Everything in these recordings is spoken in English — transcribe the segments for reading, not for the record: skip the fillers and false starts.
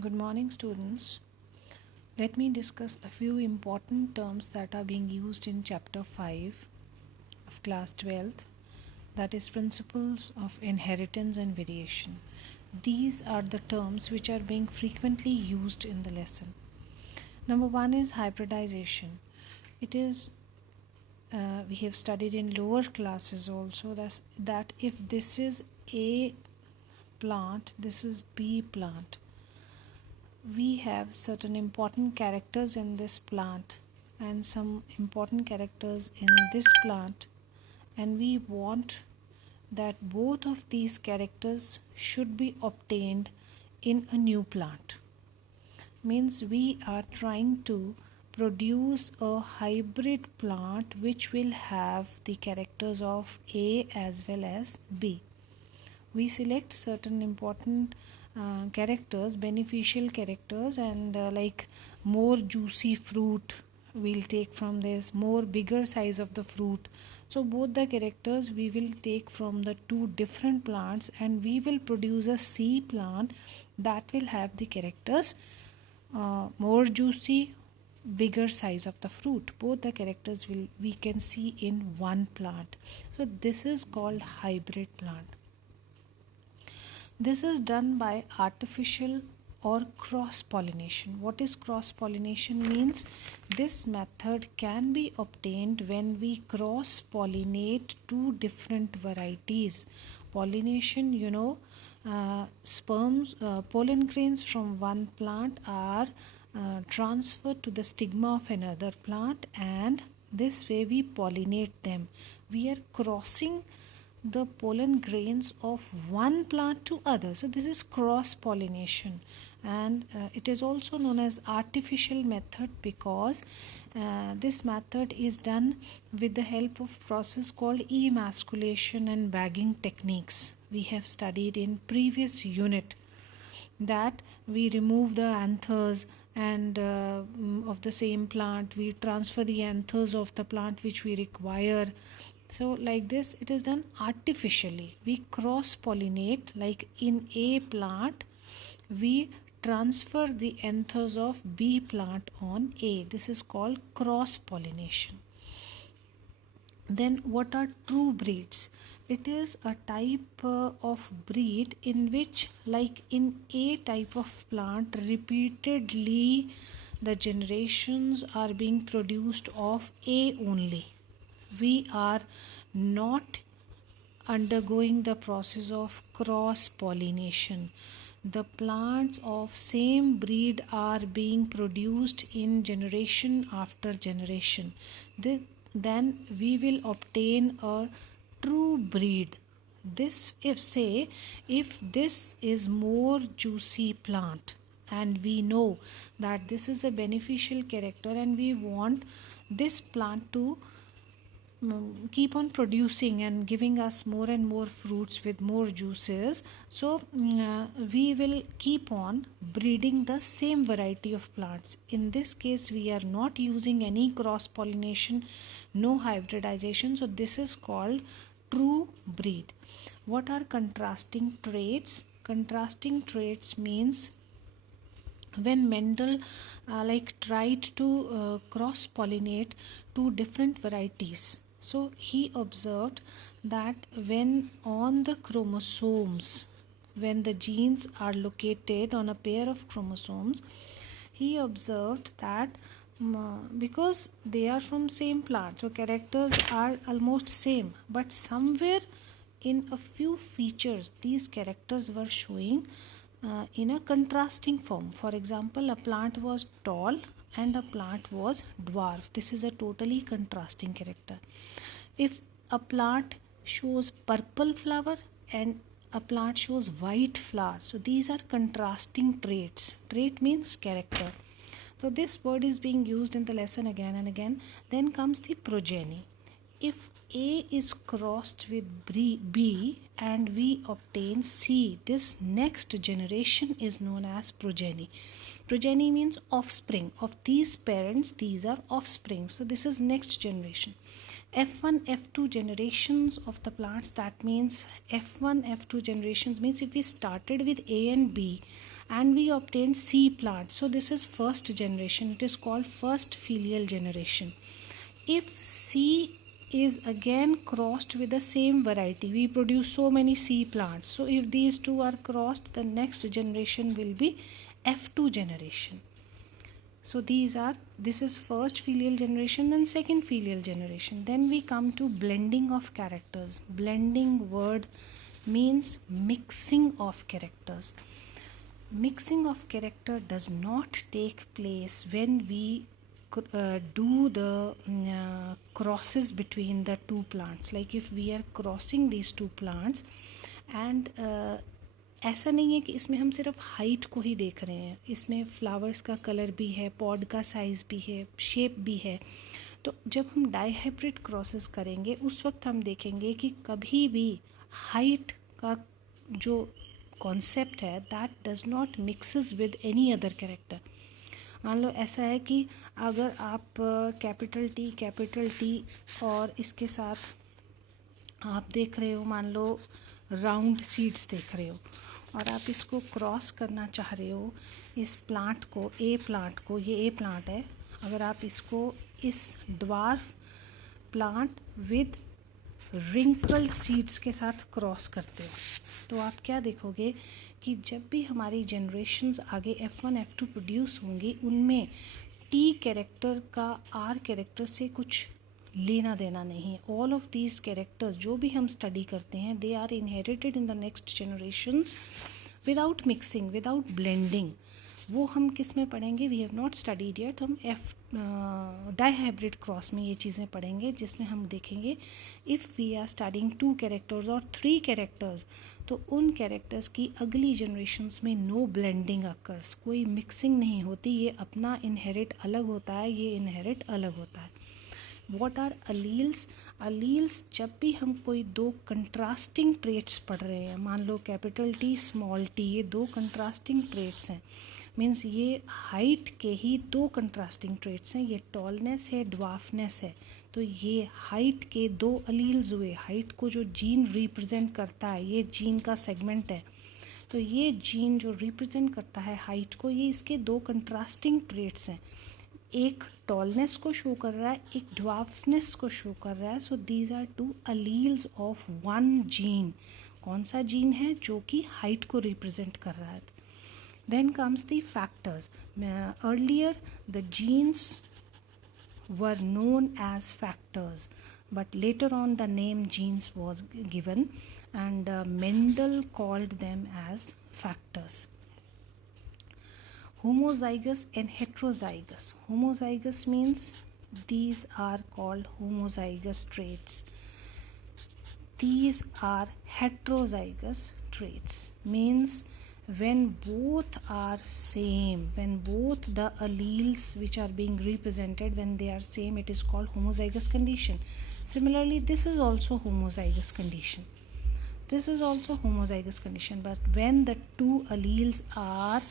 Good morning, students. Let me discuss a few important terms that are being used in chapter 5 of class 12th, that is principles of inheritance and variation. These are the terms which are being frequently used in the lesson. Number 1 is hybridization. It is we have studied in lower classes also that if this is A plant, this is B plant, we have certain important characters in this plant and some important characters in this plant, and we want that both of these characters should be obtained in a new plant. Means we are trying to produce a hybrid plant which will have the characters of A as well as B. We select certain important characters, beneficial characters, and like more juicy fruit we'll take from this, more bigger size of the fruit. So both the characters we will take from the two different plants, and we will produce a C plant that will have the characters more juicy, bigger size of the fruit. Both the characters we can see in one plant. So this is called hybrid plant. This is done by artificial or cross-pollination. What is cross-pollination means? This method can be obtained when we cross-pollinate two different varieties. Pollination, sperms, pollen grains from one plant are transferred to the stigma of another plant, and this way we pollinate them. We are crossing the pollen grains of one plant to other. So this is cross pollination, and it is also known as artificial method because this method is done with the help of process called emasculation and bagging techniques. We have studied in previous unit that we remove the anthers and of the same plant, we transfer the anthers of the plant which we require. So like this it is done artificially. We cross pollinate, like in A plant we transfer the anthers of B plant on A. This is called cross pollination. Then what are true breeds? It is a type of breed in which, like in A type of plant, repeatedly the generations are being produced of A only. We are not undergoing the process of cross pollination. The plants of same breed are being produced in generation after generation. Then we will obtain a true breed. This if this is more juicy plant, and we know that this is a beneficial character, and we want this plant to keep on producing and giving us more and more fruits with more juices, so we will keep on breeding the same variety of plants. In this case we are not using any cross pollination, no hybridization, so this is called true breed. What are contrasting traits? Contrasting traits means when Mendel tried to cross pollinate two different varieties. So he observed that when on the chromosomes, when the genes are located on a pair of chromosomes, he observed that because they are from same plant, so characters are almost same, but somewhere in a few features these characters were showing in a contrasting form. For example, a plant was tall and a plant was dwarf. This is a totally contrasting character. If a plant shows purple flower and a plant shows white flower, so these are contrasting traits. Trait means character. So this word is being used in the lesson again and again. Then comes the progeny. If A is crossed with B and we obtain C, this next generation is known as progeny. Progeny means offspring of these parents. These are offspring. So this is next generation. F1 F2 generations of the plants, that means F1 F2 generations means if we started with A and B and we obtained C plants, so this is first generation, it is called first filial generation. If C is again crossed with the same variety, we produce so many C plants, so if these two are crossed, the next generation will be F2 generation. So this is first filial generation, then second filial generation. Then we come to blending of characters. Blending word means mixing of characters. Mixing of character does not take place when we do the crosses between the two plants. Like if we are crossing these two plants and ऐसा नहीं है कि इसमें हम सिर्फ height को ही देख रहे हैं, इसमें फ्लावर्स का कलर भी है, पॉड का साइज़ भी है, शेप भी है. तो जब हम डाई हाइब्रिड क्रॉसेस करेंगे उस वक्त हम देखेंगे कि कभी भी हाइट का जो कॉन्सेप्ट है that does not mixes with any other character. मान लो ऐसा है कि अगर आप कैपिटल टी और इसके साथ आप देख रहे हो, मान लो राउंड सीड्स देख रहे हो और आप इसको क्रॉस करना चाह रहे हो, इस प्लांट को, ए प्लांट को, ये ए प्लांट है, अगर आप इसको इस dwarf plant with wrinkled seeds के साथ क्रॉस करते हो तो आप क्या देखोगे कि जब भी हमारी जनरेशन्स आगे F1 F2 प्रोड्यूस होंगी उनमें टी कैरेक्टर का आर कैरेक्टर से कुछ लेना देना नहीं है. ऑल ऑफ दीज कैरेक्टर्स जो भी हम स्टडी करते हैं they are inherited in the next generations without mixing, without blending. वो हम किस में पढ़ेंगे, we have not studied yet. हम डाई हाइब्रिड क्रॉस में ये चीज़ें पढ़ेंगे जिसमें हम देखेंगे if we are studying 2 characters और 3 कैरेक्टर्स तो उन कैरेक्टर्स की अगली जनरेशन्स में नो ब्लेंडिंग अकर्स, कोई मिक्सिंग नहीं होती. ये अपना इनहेरिट अलग होता है, ये इनहेरिट अलग होता है. What are alleles? अलील्स जब भी हम कोई दो कंट्रास्टिंग ट्रेट्स पढ़ रहे हैं, मान लो कैपिटल टी स्मॉल टी, ये दो कंट्रास्टिंग ट्रेट्स हैं, मीन्स ये हाइट के ही दो कंट्रास्टिंग ट्रेट्स हैं, ये टॉलनेस है, ड्वार्फनेस है. तो ये हाइट के दो अलील्स हुए. हाइट को जो जीन रिप्रेजेंट करता है, ये जीन का सेगमेंट है, तो ये जीन जो रिप्रेजेंट करता है हाइट को, ये इसके दो कंट्रास्टिंग ट्रेट्स हैं. एक टॉलनेस को शो कर रहा है, एक ड्वार्फनेस को शो कर रहा है. So these are 2 alleles of one gene. कौन सा जीन है? जो कि हाइट को रिप्रेजेंट कर रहा है. Then comes the factors. Earlier the genes were known as factors but later on the name genes was given and Mendel called them as factors. Homozygous and heterozygous. Homozygous means these are called homozygous traits. These are heterozygous traits. Means when both are same, when both the alleles which are being represented, when they are same, it is called homozygous condition. Similarly, this is also homozygous condition. This is also homozygous condition, but when the two alleles are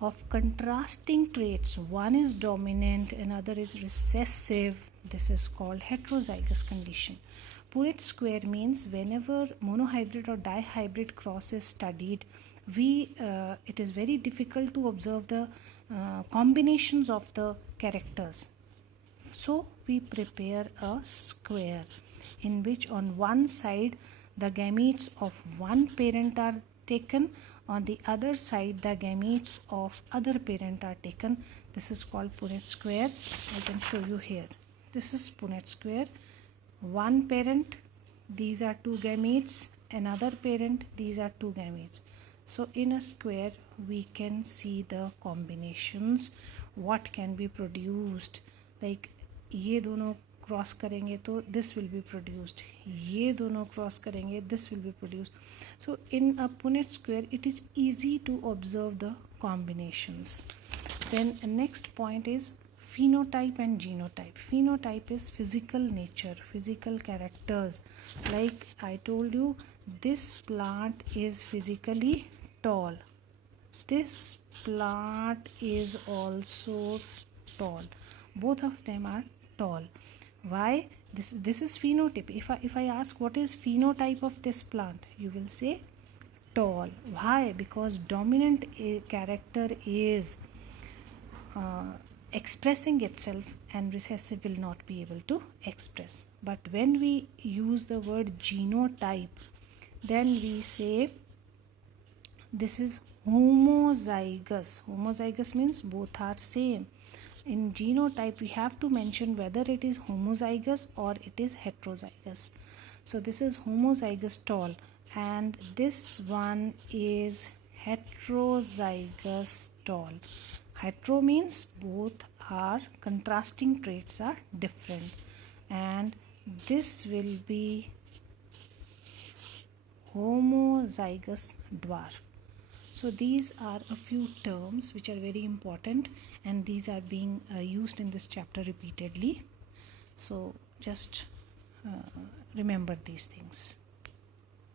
of contrasting traits, one is dominant, another is recessive, this is called heterozygous condition. Punnett square means whenever monohybrid or dihybrid cross is studied, it is very difficult to observe the combinations of the characters. So we prepare a square in which on one side the gametes of one parent are taken, on the other side the gametes of other parent are taken. This is called Punnett square. I can show you here. This is Punnett square. One parent, these are 2 gametes, another parent, these are 2 gametes. So in a square we can see the combinations, what can be produced. Like ये दोनों cross करेंगे तो this will be produced, ये दोनों cross करेंगे this will be produced. So in a Punnett square it is easy to observe the combinations. Then next point is phenotype and genotype. Phenotype is physical nature, physical characters. Like I told you, this plant is physically tall, this plant is also tall, both of them are tall. Why? This is phenotype. If I ask what is phenotype of this plant, you will say tall. Why? Because dominant character is expressing itself and recessive will not be able to express. But when we use the word genotype, then we say this is homozygous. Homozygous means both are same. In genotype we have to mention whether it is homozygous or it is heterozygous. So this is homozygous tall, and this one is heterozygous tall. Hetero means both are contrasting traits are different, and this will be homozygous dwarf. So these are a few terms which are very important, and these are being used in this chapter repeatedly. So just remember these things.